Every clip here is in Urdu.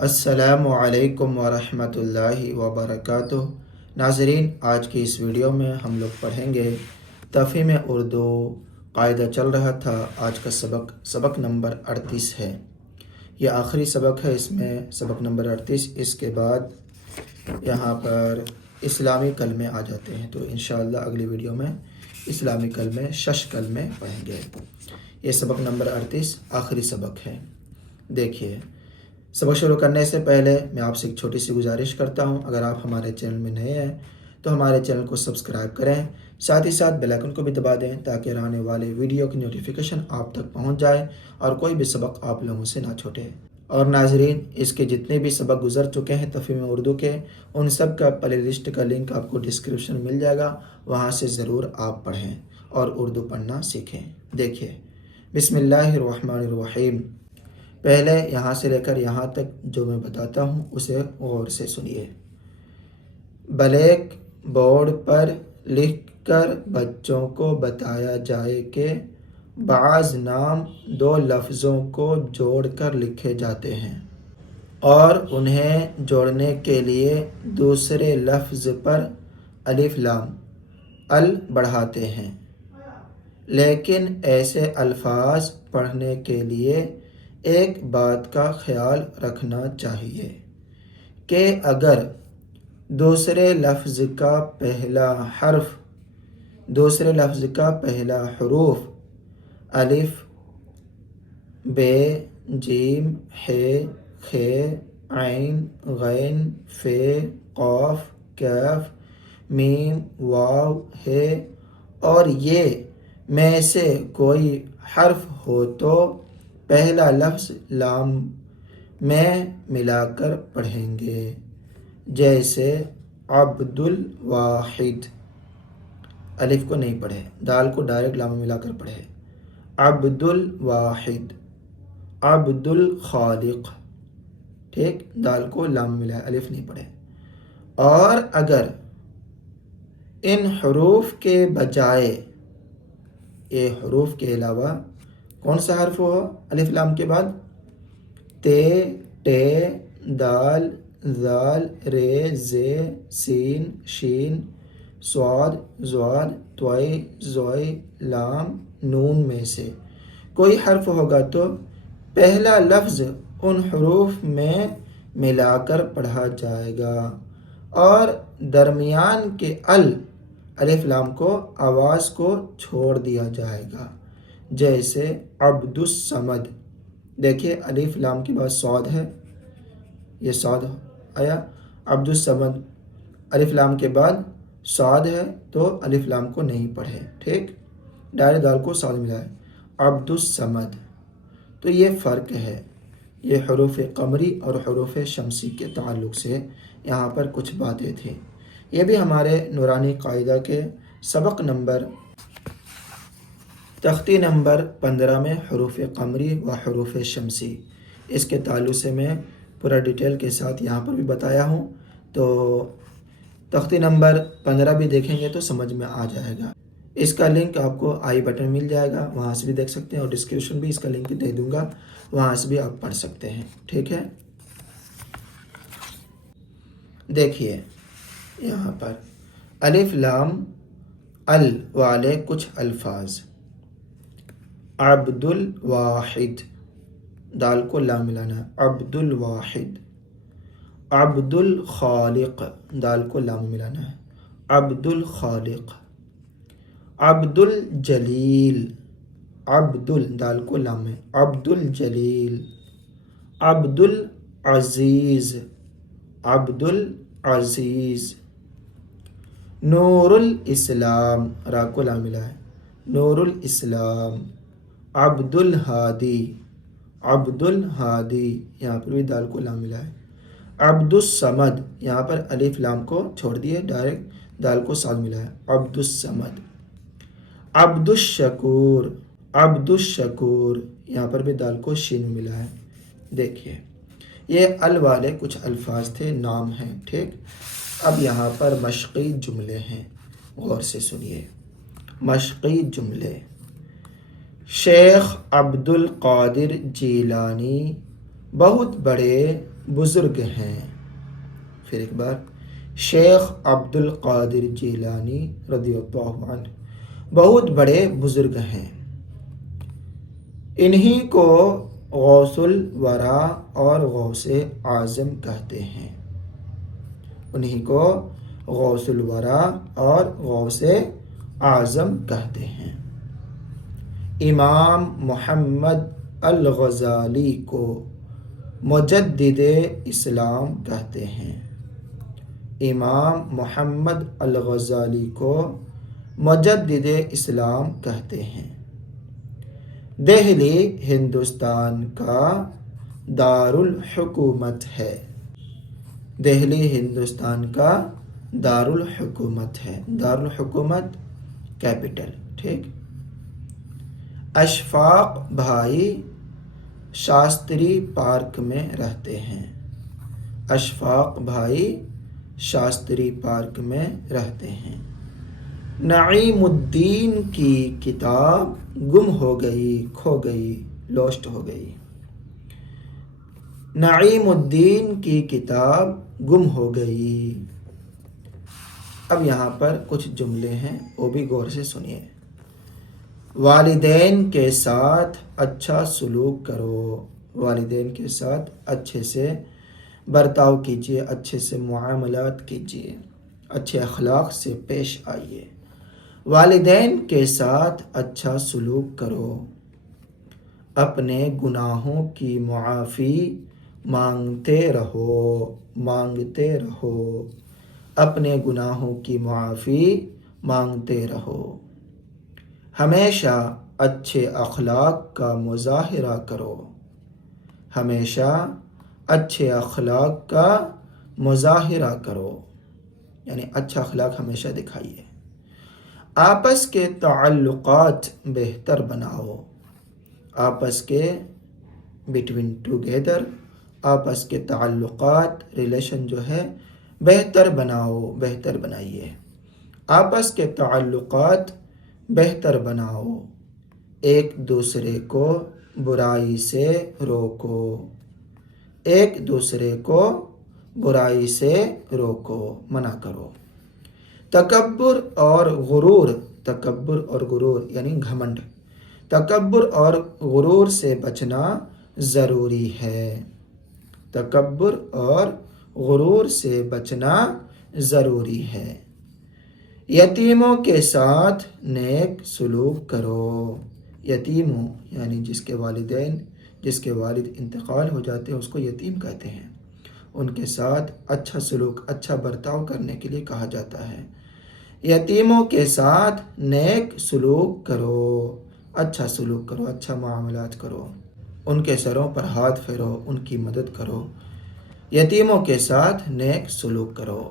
السلام علیکم ورحمۃ اللہ وبرکاتہ۔ ناظرین، آج کی اس ویڈیو میں ہم لوگ پڑھیں گے تفہیم اردو قاعدہ چل رہا تھا۔ آج کا سبق نمبر 38 ہے۔ یہ آخری سبق ہے، اس میں سبق نمبر 38۔ اس کے بعد یہاں پر اسلامی کلمے آ جاتے ہیں، تو انشاءاللہ اگلی ویڈیو میں اسلامی کلمے 6 کلمے پڑھیں گے۔ یہ سبق نمبر 38 آخری سبق ہے۔ دیکھیے، سبق شروع کرنے سے پہلے میں آپ سے ایک چھوٹی سی گزارش کرتا ہوں، اگر آپ ہمارے چینل میں نئے ہیں تو ہمارے چینل کو سبسکرائب کریں، ساتھ ہی ساتھ بیل آئیکن کو بھی دبا دیں تاکہ آنے والے ویڈیو کی نوٹیفیکیشن آپ تک پہنچ جائے اور کوئی بھی سبق آپ لوگوں سے نہ چھوٹے۔ اور ناظرین، اس کے جتنے بھی سبق گزر چکے ہیں تفہیم اردو کے، ان سب کا پلے لسٹ کا لنک آپ کو ڈسکرپشن میں مل جائے گا، وہاں سے ضرور آپ پڑھیں اور اردو پڑھنا سیکھیں۔ دیکھیے، بسم اللہ الرحمن الرحیم۔ پہلے یہاں سے لے کر یہاں تک جو میں بتاتا ہوں اسے غور سے سنیے۔ بلیک بورڈ پر لکھ کر بچوں کو بتایا جائے کہ بعض نام 2 لفظوں کو جوڑ کر لکھے جاتے ہیں اور انہیں جوڑنے کے لیے دوسرے لفظ پر الف لام ال بڑھاتے ہیں، لیکن ایسے الفاظ پڑھنے کے لیے ایک بات کا خیال رکھنا چاہیے کہ اگر دوسرے لفظ کا پہلا حروف الف، ب، جیم، ح، خ، عین، غین، ف، قاف، کاف، میم، واو، ہ اور یہ میں سے کوئی حرف ہو تو پہلا لفظ لام میں ملا کر پڑھیں گے، جیسے عبد الواحد۔ الف کو نہیں پڑھے، دال کو ڈائریکٹ لام میں ملا کر پڑھے۔ عبد الواحد، عبد الخالق، ٹھیک، دال کو لام میں ملا، الف نہیں پڑھے۔ اور اگر ان حروف کے بجائے یہ حروف کے علاوہ کون سا حرف ہو الف لام کے بعد؟ ت، ٹ، دال، ذال، ر، ز، سین، شین، صاد، ضاد، طوئی، ظوئی، لام، نون میں سے کوئی حرف ہوگا تو پہلا لفظ ان حروف میں ملا کر پڑھا جائے گا اور درمیان کے الف لام کو آواز کو چھوڑ دیا جائے گا، جیسے عبد الصمد۔ دیکھیے، الف لام کے بعد صاد ہے، یہ صاد آیا۔ عبد الصمد، الف لام کے بعد صاد ہے تو الف لام کو نہیں پڑھے، ٹھیک، ڈائریکٹ دال کو صاد ملا ہے، عبد الصمد۔ تو یہ فرق ہے، یہ حروف قمری اور حروف شمسی کے تعلق سے یہاں پر کچھ باتیں تھیں۔ یہ بھی ہمارے نورانی قاعدہ کے سبق نمبر تختی نمبر 15 میں حروف قمری و حروف شمسی، اس کے تعلق سے میں پورا ڈیٹیل کے ساتھ یہاں پر بھی بتایا ہوں، تو تختی نمبر 15 بھی دیکھیں گے تو سمجھ میں آ جائے گا۔ اس کا لنک آپ کو آئی بٹن مل جائے گا، وہاں سے بھی دیکھ سکتے ہیں، اور ڈسکرپشن بھی اس کا لنک دے دوں گا، وہاں سے بھی آپ پڑھ سکتے ہیں، ٹھیک ہے۔ دیکھیے یہاں پر الف لام ال والے کچھ الفاظ، عبد الواحد، دال کو لام ملانا ہے، عبد الواحد۔ عبد الخالق، دال کو لام ملانا ہے، عبد الخالق۔ عبد الجلیل، دال کو لام ہے، عبد الجلیل۔ عبد العزیز، عبد العزیز۔ نور الاسلام، را کو لام ملا ہے، نور الاسلام۔ عبد الہادی، عبد الہادی، یہاں پر بھی دال کو لام ملا ہے۔ عبد الصمد، یہاں پر الف لام کو چھوڑ دیے، ڈائریکٹ دال کو صاد ملا ہے، عبد الصمد۔ عبد الشکور، عبد الشکور، یہاں پر بھی دال کو شین ملا ہے۔ دیکھیے، یہ ال والے کچھ الفاظ تھے، نام ہیں، ٹھیک۔ اب یہاں پر مشقی جملے ہیں، غور سے سنیے۔ مشقی جملے: شیخ عبد القادر جیلانی بہت بڑے بزرگ ہیں. پھر ایک بار شیخ عبد القادر جیلانی رضی اللہ عنہ بہت بڑے بزرگ ہیں. انہی کو غوث الورا اور غوث اعظم کہتے ہیں. انہی کو غوث الورا اور غوث اعظم کہتے ہیں. امام محمد الغزالی کو مجدد اسلام کہتے ہیں. امام محمد الغزالی کو مجدد اسلام کہتے ہیں. دہلی ہندوستان کا دارالحکومت ہے. دہلی ہندوستان کا دارالحکومت ہے. دارالحکومت کیپٹل. ٹھیک. اشفاق بھائی شاستری پارک میں رہتے ہیں. اشفاق بھائی شاستری پارک میں رہتے ہیں. نعیم الدین کی کتاب گم ہو گئی، کھو گئی، لوسٹ ہو گئی. نعیم الدین کی کتاب گم ہو گئی. اب یہاں پر کچھ جملے ہیں، وہ بھی غور سے سنیے. والدین کے ساتھ اچھا سلوک کرو. والدین کے ساتھ اچھے سے برتاؤ کیجیے، اچھے سے معاملات کیجیے، اچھے اخلاق سے پیش آئیے. والدین کے ساتھ اچھا سلوک کرو. اپنے گناہوں کی معافی مانگتے رہو. مانگتے رہو. اپنے گناہوں کی معافی مانگتے رہو. ہمیشہ اچھے اخلاق کا مظاہرہ کرو. ہمیشہ اچھے اخلاق کا مظاہرہ کرو، یعنی اچھا اخلاق ہمیشہ دکھائیے. آپس کے تعلقات بہتر بناؤ. آپس کے بٹوین ٹوگیدر، آپس کے تعلقات، ریلیشن جو ہے بہتر بناؤ، بہتر بنائیے. آپس کے تعلقات بہتر بناؤ. ایک دوسرے کو برائی سے روکو. ایک دوسرے کو برائی سے روکو، منع کرو. تکبر اور غرور. تکبر اور غرور یعنی گھمنڈ. تکبر اور غرور سے بچنا ضروری ہے. تکبر اور غرور سے بچنا ضروری ہے. یتیموں کے ساتھ نیک سلوک کرو. یتیموں یعنی جس کے والدین، جس کے والد انتقال ہو جاتے ہیں اس کو یتیم کہتے ہیں. ان کے ساتھ اچھا سلوک، اچھا برتاؤ کرنے کے لیے کہا جاتا ہے. یتیموں کے ساتھ نیک سلوک کرو. اچھا سلوک کرو، اچھا معاملات کرو. ان کے سروں پر ہاتھ پھیرو، ان کی مدد کرو. یتیموں کے ساتھ نیک سلوک کرو.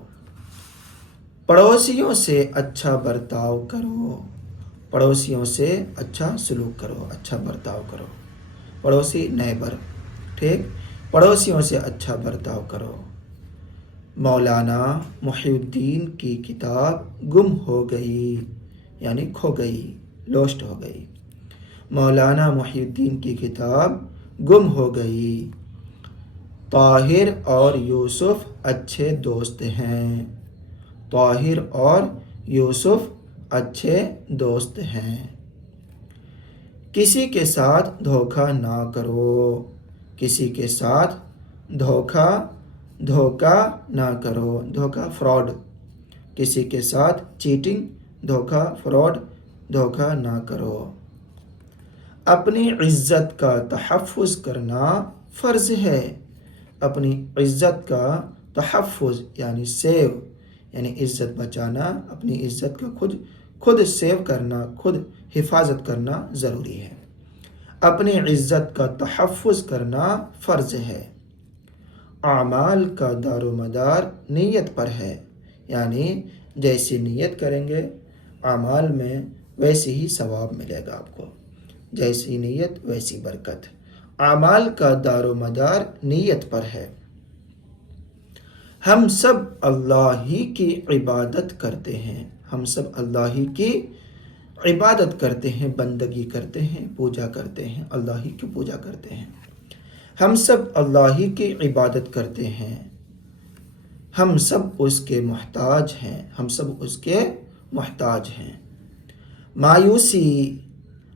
پڑوسیوں سے اچھا برتاؤ کرو. پڑوسیوں سے اچھا سلوک کرو، اچھا برتاؤ کرو. پڑوسی نیبر. ٹھیک. پڑوسیوں سے اچھا برتاؤ کرو. مولانا محی الدین کی کتاب گم ہو گئی، یعنی کھو گئی، لوسٹ ہو گئی. مولانا محی الدین کی کتاب گم ہو گئی. طاہر اور یوسف اچھے دوست ہیں. طاہر اور یوسف اچھے دوست ہیں. کسی کے ساتھ دھوکہ نہ کرو. کسی کے ساتھ دھوکہ نہ کرو. دھوکہ فراڈ. کسی کے ساتھ چیٹنگ، دھوکہ، فراڈ، دھوکہ نہ کرو. اپنی عزت کا تحفظ کرنا فرض ہے. اپنی عزت کا تحفظ یعنی سیو، یعنی عزت بچانا، اپنی عزت کا خود سیو کرنا، خود حفاظت کرنا ضروری ہے. اپنی عزت کا تحفظ کرنا فرض ہے. اعمال کا دار و مدار نیت پر ہے، یعنی جیسی نیت کریں گے اعمال میں ویسی ہی ثواب ملے گا آپ کو. جیسی نیت ویسی برکت. اعمال کا دار و مدار نیت پر ہے. ہم سب اللہ ہی کی عبادت کرتے ہیں. ہم سب اللہ ہی کی عبادت کرتے ہیں، بندگی کرتے ہیں، پوجا کرتے ہیں، اللہ ہی کی پوجا کرتے ہیں. ہم سب اللہ ہی کی عبادت کرتے ہیں، ہم سب اس کے محتاج ہیں، ہم سب اس کے محتاج ہیں۔ مایوسی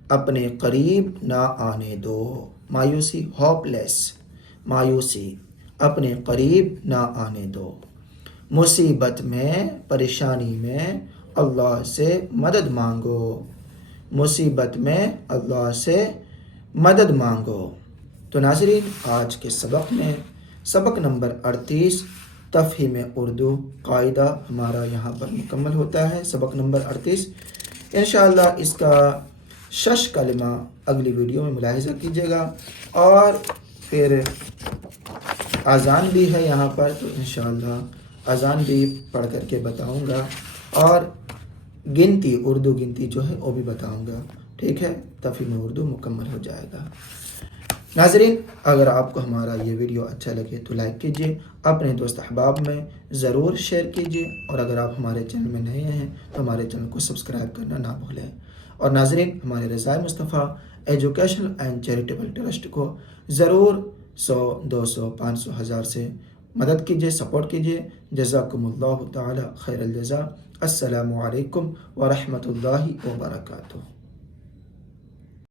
اپنے قریب نہ آنے دو، مایوسی ہوپ لیس، مایوسی اپنے قریب نہ آنے دو۔ مصیبت میں، پریشانی میں اللہ سے مدد مانگو، مصیبت میں اللہ سے مدد مانگو۔ تو ناظرین، آج کے سبق میں سبق نمبر 38 تفہیم اردو قاعدہ ہمارا یہاں پر مکمل ہوتا ہے۔ سبق نمبر 38 انشاءاللہ اس کا 6 کلمہ اگلی ویڈیو میں ملاحظہ کیجیے گا، اور پھر اذان بھی ہے یہاں پر، تو انشاءاللہ اذان بھی پڑھ کر کے بتاؤں گا، اور گنتی، اردو گنتی جو ہے وہ بھی بتاؤں گا، ٹھیک ہے؟ تفہیم اردو مکمل ہو جائے گا۔ ناظرین، اگر آپ کو ہمارا یہ ویڈیو اچھا لگے تو لائک کیجیے، اپنے دوست احباب میں ضرور شیئر کیجیے، اور اگر آپ ہمارے چینل میں نئے ہیں تو ہمارے چینل کو سبسکرائب کرنا نہ بھولیں۔ اور ناظرین، ہمارے رضائے مصطفیٰ ایجوکیشنل اینڈ چیریٹیبل ٹرسٹ کو ضرور 100، 200، 500، 1000 سے مدد کیجیے، سپورٹ کیجیے۔ جزاکم اللہ تعالی خیر الجزا۔ السلام علیکم ورحمۃ اللہ وبرکاتہ۔